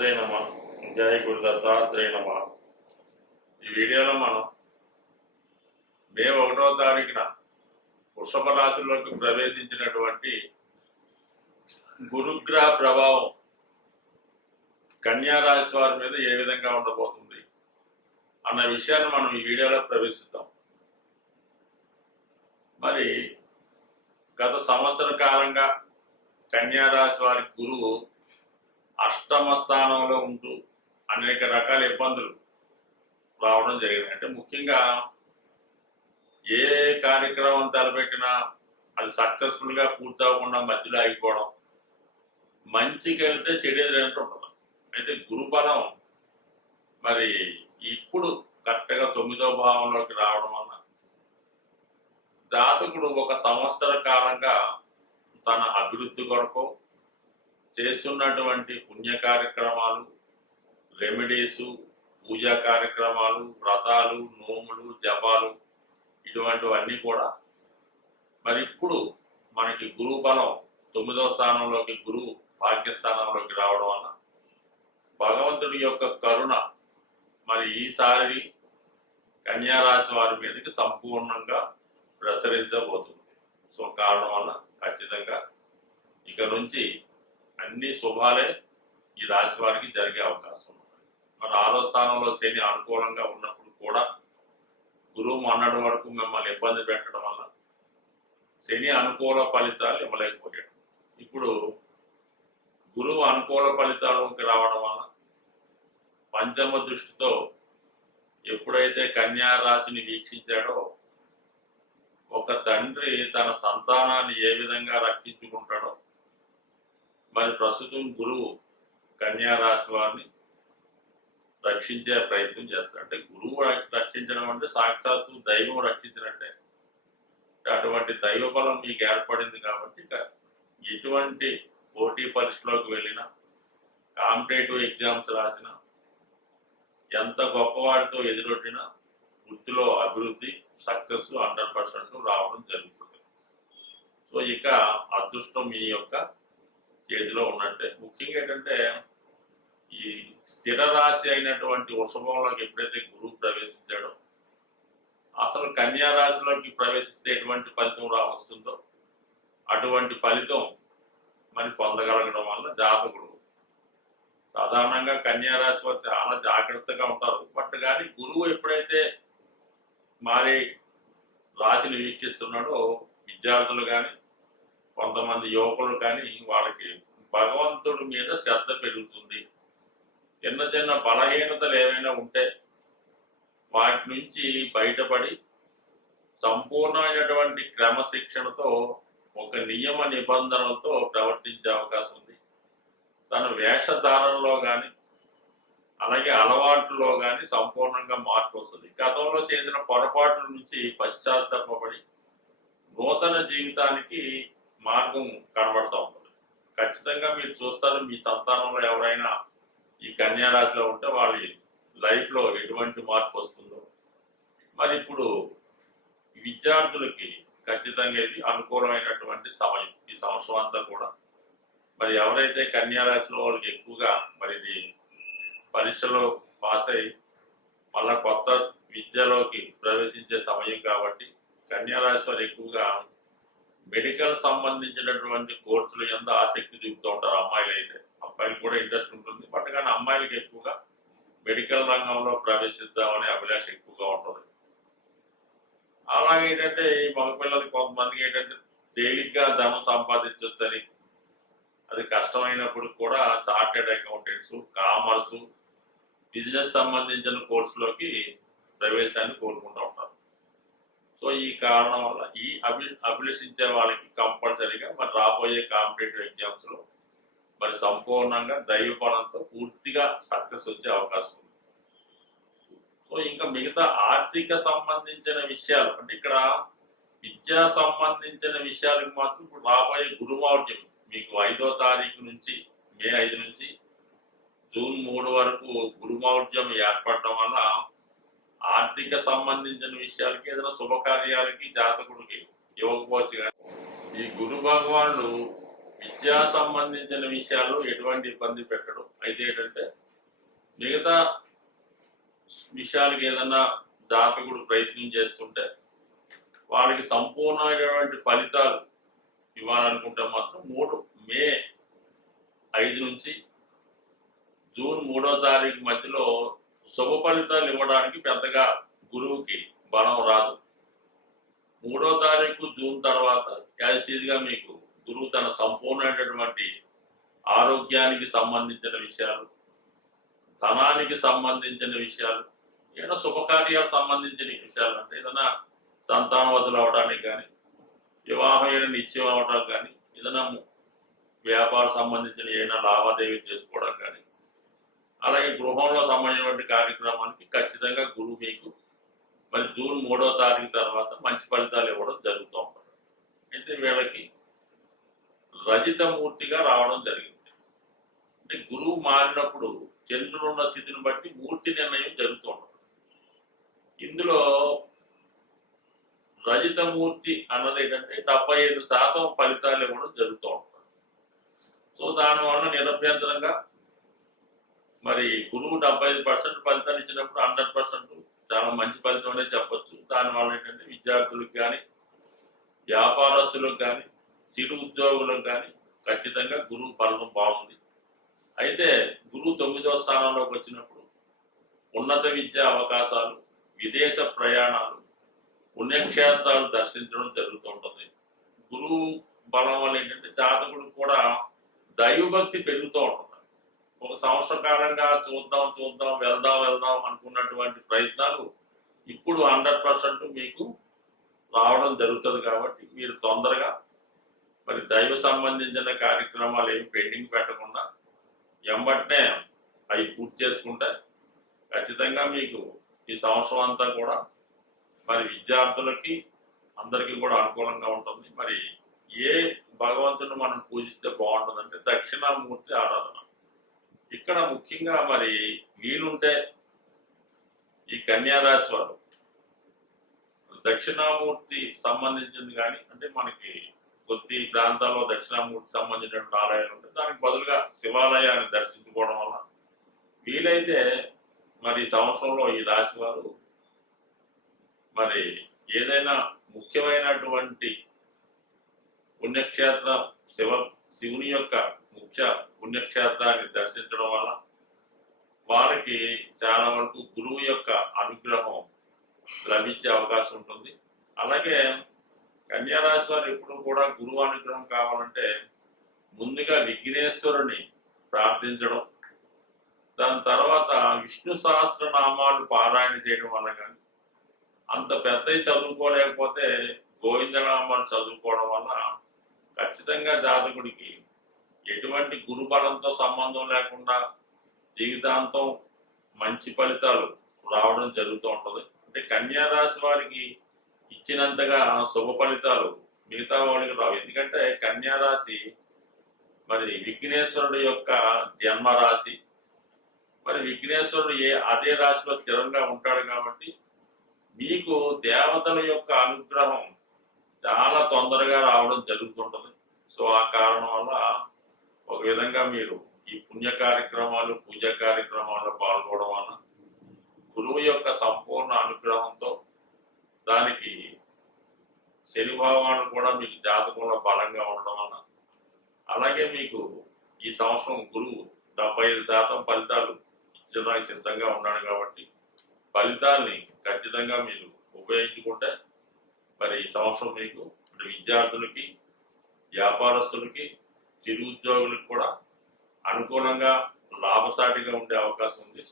దత్తాత్రేయ నమః. జై గురు దత్తాత్రేయ నమః. ఈ వీడియోలో మనం మే 1వ తారీఖున వృషభ రాశిలోకి ప్రవేశించినటువంటి గురుగ్రహ ప్రభావం కన్యా రాశి వారి మీద ఏ విధంగా ఉండబోతుంది అన్న విషయాన్ని మనం ఈ వీడియోలో ప్రవేశిస్తాం. మరి గత సంవత్సర కాలంగా కన్యా రాశి వారి గురువు అష్టమ స్థానంలో ఉంటూ అనేక రకాల ఇబ్బందులు రావడం జరిగింది. అంటే ముఖ్యంగా ఏ కార్యక్రమం తలపెట్టినా అది సక్సెస్ఫుల్గా పూర్తి అవ్వకుండా మధ్యలో ఆగిపోవడం, మంచికి వెళ్తే చెడేది ఉంటుంది. అయితే గురుబలం మరి ఇప్పుడు కరెక్ట్గా 9వ భావంలోకి రావడం వల్ల జాతకుడు ఒక సంవత్సర కాలంగా తన అభివృద్ధి కొరకు చేస్తున్నటువంటి పుణ్య కార్యక్రమాలు, రెమెడీసు, పూజా కార్యక్రమాలు, వ్రతాలు, నోములు, జపాలు ఇటువంటివన్నీ కూడా మరి ఇప్పుడు మనకి గురువు బలం 9వ స్థానంలోకి గురువు భాగ్యస్థానంలోకి రావడం వల్ల భగవంతుడి యొక్క కరుణ మరి ఈసారి కన్యా రాశి వారి మీదకి సంపూర్ణంగా ప్రసరించబోతుంది. సో కారణం వల్ల ఖచ్చితంగా ఇక నుంచి అన్ని శుభాలే ఈ రాశి వారికి జరిగే అవకాశం ఉంది. మరి 6వ స్థానంలో శని అనుకూలంగా ఉన్నప్పుడు కూడా గురువు మొన్నటి వరకు మిమ్మల్ని ఇబ్బంది పెట్టడం వల్ల శని అనుకూల ఫలితాలు ఇవ్వలేకపోయాడు. ఇప్పుడు గురువు అనుకూల ఫలితాలకు రావడం వల్ల పంచమ దృష్టితో ఎప్పుడైతే కన్యా రాశిని వీక్షించాడో ఒక తండ్రి తన సంతానాన్ని ఏ విధంగా రక్షించుకుంటాడో మరి ప్రస్తుతం గురువు కన్యా రాశి వారిని రక్షించే ప్రయత్నం చేస్తాడు. అంటే గురువు రక్షించడం అంటే సాక్షాత్తు దైవం రక్షించినట్టే. అటువంటి దైవ బలం మీకు ఏర్పడింది కాబట్టి ఎటువంటి పోటీ పరీక్షలోకి వెళ్ళినా, కాంపిటేటివ్ ఎగ్జామ్స్ రాసినా, ఎంత గొప్పవాడితో ఎదురొట్టినా వృత్తిలో అభివృద్ధి, సక్సెస్ 100% రావడం జరుగుతుంది. సో ఇక అదృష్టం మీ యొక్క చేతిలో ఉన్నట్టే. ముఖ్యంగా ఏంటంటే ఈ స్థిర రాశి అయినటువంటి వృషభంలోకి ఎప్పుడైతే గురువు ప్రవేశించాడో అసలు కన్యా రాశిలోకి ప్రవేశిస్తే ఎటువంటి ఫలితం వస్తుందో అటువంటి ఫలితం మరి పొందగలగడం వల్ల జాతకుడు సాధారణంగా కన్యా రాశి వారు చాలా జాగ్రత్తగా ఉంటారు. బట్ కానీ గురువు ఎప్పుడైతే మారి రాశిని వీక్షిస్తున్నాడో విద్యార్థులు కానీ కొంతమంది యువకులు కానీ వాళ్ళకి భగవంతుడి మీద శ్రద్ధ పెరుగుతుంది. చిన్న చిన్న బలహీనతలు ఏమైనా ఉంటే వాటి నుంచి బయటపడి సంపూర్ణమైనటువంటి క్రమశిక్షణతో ఒక నియమ నిబంధనలతో ప్రవర్తించే అవకాశం ఉంది. తన వేషధారణలో కానీ అలాగే అలవాట్లలో కానీ సంపూర్ణంగా మార్పు వస్తుంది. గతంలో చేసిన పొరపాట్ల నుంచి పశ్చాత్తాపడి నూతన జీవితానికి మార్గం కనబడతా ఉంటుంది. ఖచ్చితంగా మీరు చూస్తారు, మీ సంతానంలో ఎవరైనా ఈ కన్యా రాశిలో ఉంటే వాళ్ళ లైఫ్లో ఎటువంటి మార్పు వస్తుందో. మరి ఇప్పుడు విద్యార్థులకి ఖచ్చితంగా ఇది అనుకూలమైనటువంటి సమయం. ఈ సంవత్సరం అంతా కూడా మరి ఎవరైతే కన్యా రాశిలో వాళ్ళకి ఎక్కువగా మరి ఇది పరీక్షలో పాస్ అయ్యి మళ్ళా కొత్త విద్యలోకి ప్రవేశించే సమయం కాబట్టి కన్యా రాశి వారు ఎక్కువగా మెడికల్ సంబంధించినటువంటి కోర్సులు ఎంత ఆసక్తి చూపుతూ ఉంటారు. అమ్మాయిలు అయితే, అబ్బాయిలకు కూడా ఇంట్రెస్ట్ ఉంటుంది. బట్ కానీ అమ్మాయిలకి ఎక్కువగా మెడికల్ రంగంలో ప్రవేశిద్దామనే అభిలాష ఎక్కువగా ఉంటుంది. అలాగే ఏంటంటే ఈ మగపిల్లలకి కొంతమందికి ఏంటంటే తేలిగ్గా ధనం సంపాదించవచ్చని, అది కష్టమైనప్పుడు కూడా చార్టెడ్ అకౌంటెంట్స్, కామర్సు, బిజినెస్ సంబంధించిన కోర్సులోకి ప్రవేశాన్ని కోరుకుంటూ ఉంటారు. సో ఈ కారణం వల్ల ఈ అభిలషించే వాళ్ళకి కంపల్సరీగా మరి రాబోయే కాంపిటేటివ్ ఎగ్జామ్స్ లో మరి సంపూర్ణంగా దైవ బలంతో పూర్తిగా సక్సెస్ వచ్చే అవకాశం ఉంది. సో ఇంకా మిగతా ఆర్థిక సంబంధించిన విషయాలు అంటే ఇక్కడ విద్యా సంబంధించిన విషయాలకు మాత్రం ఇప్పుడు రాబోయే గురుమౌఢ్యం మీకు 5వ తారీఖు నుంచి మే 5 నుంచి జూన్ 3 వరకు గురుమౌఢ్యం ఏర్పడటం వల్ల ఆర్థిక సంబంధించిన విషయాలకి ఏదైనా శుభకార్యాలకి జాతకుడికి ఇవ్వకపోవచ్చు. కానీ ఈ గురు భగవానుడు విద్యా సంబంధించిన విషయాల్లో ఎటువంటి ఇబ్బంది పెట్టడం. అయితే ఏంటంటే మిగతా విషయాలకి ఏదన్నా జాతకుడు ప్రయత్నం చేస్తుంటే వాళ్ళకి సంపూర్ణమైనటువంటి ఫలితాలు ఇవ్వాలనుకుంటే మాత్రం మే 5 నుంచి జూన్ 3వ తారీఖు మధ్యలో శుభ ఫలితాలు ఇవ్వడానికి పెద్దగా గురువుకి బలం రాదు. 3వ తారీఖు జూన్ తర్వాత యాజిటీజ్గా మీకు గురువు తన సంపూర్ణమైనటువంటి ఆరోగ్యానికి సంబంధించిన విషయాలు, ధనానికి సంబంధించిన విషయాలు, ఏదైనా శుభకార్యాలకు సంబంధించిన విషయాలు, అంటే ఏదైనా సంతానవతులు అవడానికి కానీ, వివాహం ఏదైనా నిశ్చయం అవడానికి కానీ, ఏదైనా వ్యాపారం సంబంధించిన ఏదైనా లావాదేవీలు చేసుకోవడం కానీ, అలాగే గృహంలో సంబంధించినటువంటి కార్యక్రమానికి ఖచ్చితంగా గురువు మీకు మరి జూన్ 3వ తారీఖు తర్వాత మంచి ఫలితాలు ఇవ్వడం జరుగుతూ ఉంటుంది. అయితే వీళ్ళకి రజితమూర్తిగా రావడం జరిగింది. అంటే గురువు మారినప్పుడు చంద్రుడు ఉన్న స్థితిని బట్టి మూర్తి నిర్ణయం జరుగుతూ ఉంటుంది. ఇందులో రజితమూర్తి అన్నది ఏంటంటే 75% ఫలితాలు ఇవ్వడం జరుగుతూ ఉంటుంది. సో దానివల్ల నిరభ్యంతరంగా మరి గురువు 75% ఫలితాలు ఇచ్చినప్పుడు 100% చాలా మంచి ఫలితం అనేది చెప్పొచ్చు. దానివల్ల ఏంటంటే విద్యార్థులకు కానీ, వ్యాపారస్తులకు కానీ, చిరు ఉద్యోగులకు కానీ ఖచ్చితంగా గురువు ఫలితం బాగుంది. అయితే గురువు 9వ స్థానంలోకి వచ్చినప్పుడు ఉన్నత విద్యా అవకాశాలు, విదేశ ప్రయాణాలు, పుణ్యక్షేత్రాలు దర్శించడం జరుగుతూ ఉంటుంది. గురువు బలం వల్ల ఏంటంటే జాతకుడు కూడా దైవభక్తి పెరుగుతూ ఉంటుంది. ఒక సంవత్సర కాలంగా చూద్దాం వెళ్దాం అనుకున్నటువంటి ప్రయత్నాలు ఇప్పుడు 100% మీకు రావడం జరుగుతుంది. కాబట్టి మీరు తొందరగా మరి దైవ సంబంధించిన కార్యక్రమాలు ఏమి పెండింగ్ పెట్టకుండా ఎంబట్నే అవి పూర్తి చేసుకుంటే ఖచ్చితంగా మీకు ఈ సంవత్సరం అంతా కూడా మరి విద్యార్థులకి అందరికీ కూడా అనుకూలంగా ఉంటుంది. మరి ఏ భగవంతుని మనం పూజిస్తే బాగుంటుందంటే దక్షిణామూర్తి ఆరాధన. ఇక్కడ ముఖ్యంగా మరి వీలుంటే ఈ కన్యారాశి వారు దక్షిణామూర్తి సంబంధించింది కానీ, అంటే మనకి కొద్ది ప్రాంతాల్లో దక్షిణామూర్తి సంబంధించిన ఆలయాలు ఉంటాయి, దానికి బదులుగా శివాలయాన్ని దర్శించుకోవడం వల్ల వీలైతే మరి సంవత్సరంలో ఈ రాశి వారు మరి ఏదైనా ముఖ్యమైనటువంటి పుణ్యక్షేత్ర శివుని యొక్క ముఖ్య పుణ్యక్షేత్రాన్ని దర్శించడం వల్ల వారికి చాలా వరకు గురువు యొక్క అనుగ్రహం లభించే అవకాశం ఉంటుంది. అలాగే కన్యారాశి వారు ఎప్పుడు కూడా గురువు అనుగ్రహం కావాలంటే ముందుగా విఘ్నేశ్వరుని ప్రార్థించడం, దాని తర్వాత విష్ణు సహస్రనామాలు పారాయణ చేయడం వల్ల కానీ, అంత పెద్దవి చదువుకోలేకపోతే గోవిందనామాలు చదువుకోవడం వల్ల ఖచ్చితంగా జాతకుడికి ఎటువంటి గురుబలంతో సంబంధం లేకుండా జీవితాంతం మంచి ఫలితాలు రావడం జరుగుతూ ఉంటుంది. అంటే కన్యారాశి వారికి ఇచ్చినంతగా శుభ ఫలితాలు మిగతా వాళ్ళకి రావు. ఎందుకంటే కన్యారాశి మరి విఘ్నేశ్వరుడు యొక్క జన్మరాశి. మరి విఘ్నేశ్వరుడు అదే రాశిలో స్థిరంగా ఉంటాడు కాబట్టి మీకు దేవతల యొక్క అనుగ్రహం చాలా తొందరగా రావడం జరుగుతుంటుంది. సో ఆ కారణం వల్ల ఒక విధంగా మీరు ఈ పుణ్య కార్యక్రమాలు, పూజ కార్యక్రమాల్లో పాల్గొనడం వల్ల గురువు యొక్క సంపూర్ణ అనుగ్రహంతో, దానికి శని భగవానుడు కూడా మీకు జాతకంలో బలంగా ఉండడం వల్ల, అలాగే మీకు ఈ సంవత్సరం గురువు 75% ఫలితాలు ఇచ్చడానికి సిద్ధంగా ఉన్నాడు కాబట్టి ఫలితాల్ని ఖచ్చితంగా మీరు ఉపయోగించుకుంటే మరి ఈ సంవత్సరం మీకు విద్యార్థులకి, వ్యాపారస్తులకి, చిరు ఉద్యోగులకు కూడా అనుకూలంగా లాభసాటిగా ఉండే అవకాశం ఉంది.